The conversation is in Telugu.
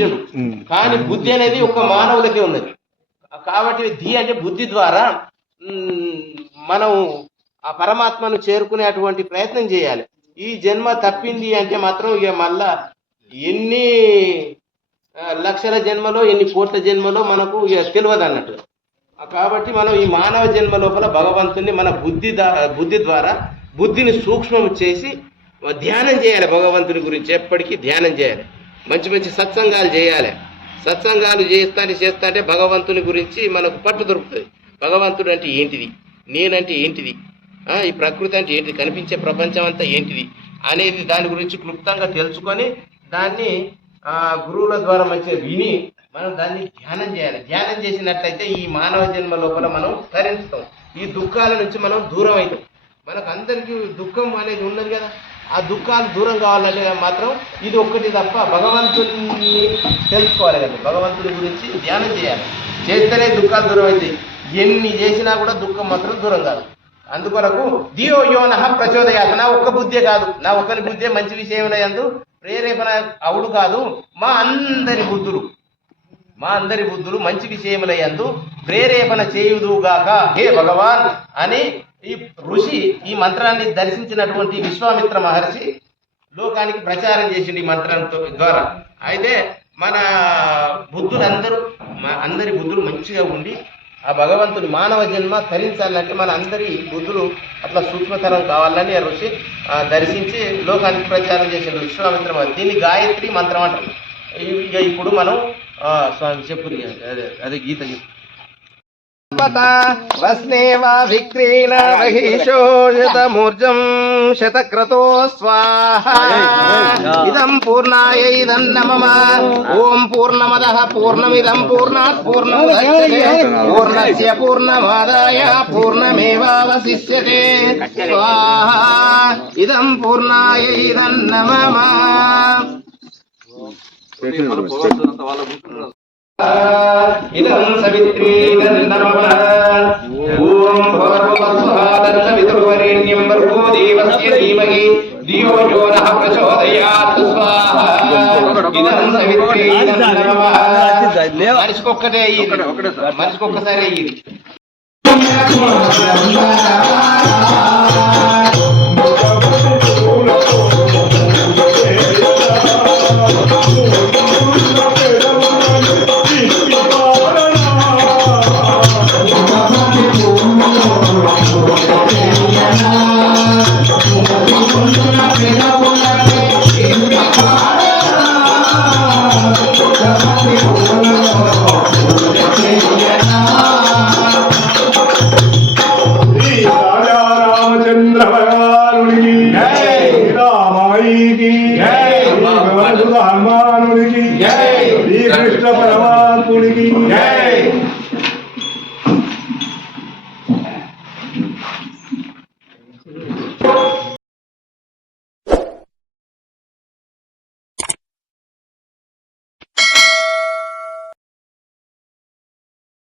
ఇచ్చిండు. కానీ బుద్ధి అనేది ఒక మానవులకే ఉన్నది. కాబట్టి ధీ అంటే బుద్ధి ద్వారా మనం ఆ పరమాత్మను చేరుకునేటువంటి ప్రయత్నం చేయాలి. ఈ జన్మ తప్పింది అంటే మాత్రం ఇక మళ్ళా ఎన్ని లక్షల జన్మలో ఎన్ని కోట్ల జన్మలో మనకు ఇక తెలియదు అన్నట్టు. కాబట్టి మనం ఈ మానవ జన్మ లోపల భగవంతుని మన బుద్ధి ద్వారా బుద్ధిని సూక్ష్మం చేసి ధ్యానం చేయాలి. భగవంతుని గురించి ఎప్పటికీ ధ్యానం చేయాలి. మంచి మంచి సత్సంగాలు చేయాలి. సత్సంగాలు చేస్తాంటే భగవంతుని గురించి మనకు పట్టు దొరుకుతుంది. భగవంతుడు అంటే ఏంటిది, నేనంటే ఏంటిది, ఈ ప్రకృతి అంటే ఏంటిది, కనిపించే ప్రపంచం అంతా ఏంటిది అనేది దాని గురించి క్లుప్తంగా తెలుసుకొని దాన్ని గురువుల ద్వారా మంచిగా విని మనం దాన్ని ధ్యానం చేయాలి. ధ్యానం చేసినట్లయితే ఈ మానవ జన్మ లోపల మనం తరించుతాం. ఈ దుఃఖాల నుంచి మనం దూరం అవుతాం. మనకు అందరికీ దుఃఖం అనేది ఉన్నది కదా. ఆ దుఃఖాలు దూరం కావాలంటే మాత్రం ఇది ఒక్కటి తప్ప భగవంతుని తెలుసుకోవాలి కదా. భగవంతుని గురించి ధ్యానం చేయాలి. చేస్తేనే దుఃఖాలు దూరం అవుతాయి. ఎన్ని చేసినా కూడా దుఃఖం మాత్రం దూరం కాదు. అందుకొరకు ధియో యో నః ప్రచోదయాత్. నా ఒక్క బుద్ధే కాదు, నా ఒక్కరి బుద్ధే మంచి విషయం యందు ప్రేరేపణ అవుడు కాదు, మా అందరి బుద్ధులు మంచి విషయముల యందు ప్రేరేపణ చేయుదుగాక హే భగవాన్ అని ఈ ఋషి ఈ మంత్రాన్ని దర్శించినటువంటి విశ్వామిత్ర మహర్షి లోకానికి ప్రచారం చేసింది ఈ మంత్రంతో ద్వారా. అయితే మన అందరి బుద్ధులు మంచిగా ఉండి ఆ భగవంతుని మానవ జన్మ తరించాలంటే మన అందరి బుద్ధులు అట్లా సూక్ష్మతరం కావాలని ఆ ఋషి దర్శించి లోకానికి ప్రచారం చేసిండు విశ్వామిత్ర మహర్షి. దీన్ని గాయత్రి మంత్రం అంటారు. ఇక ఇప్పుడు మనం స్వామి చెప్పు అదే గీత చెప్పు. వస్నేవా విక్రీణ మహిషోషతమూర్జం శతక్రతో స్వాహా ఇదం పూర్ణాయ ఇదన్నమమ ఓం పూర్ణమదః పూర్ణమిదం పూర్ణాత్ పూర్ణముదచ్యతే పూర్ణస్య పూర్ణమాదాయ పూర్ణమేవావశిష్యతే స్వాహా ఇదం పూర్ణాయ ఇదన్నమమ. ఇదం సవిత్రీ నమః ఓం భగవస్వః సవితుర్వరేణ్యం భర్గో దేవస్య ధీమహి ధియో యో నః ప్రచోదయాత్ స్వాహా ఇదం సవిత్రీ నమః. మనిషికొక్కటే మనిషికొక్కసారి అయ్యింది. హనుమానుడికి జై, శ్రీ కృష్ణ పరమాత్ముడికి జై.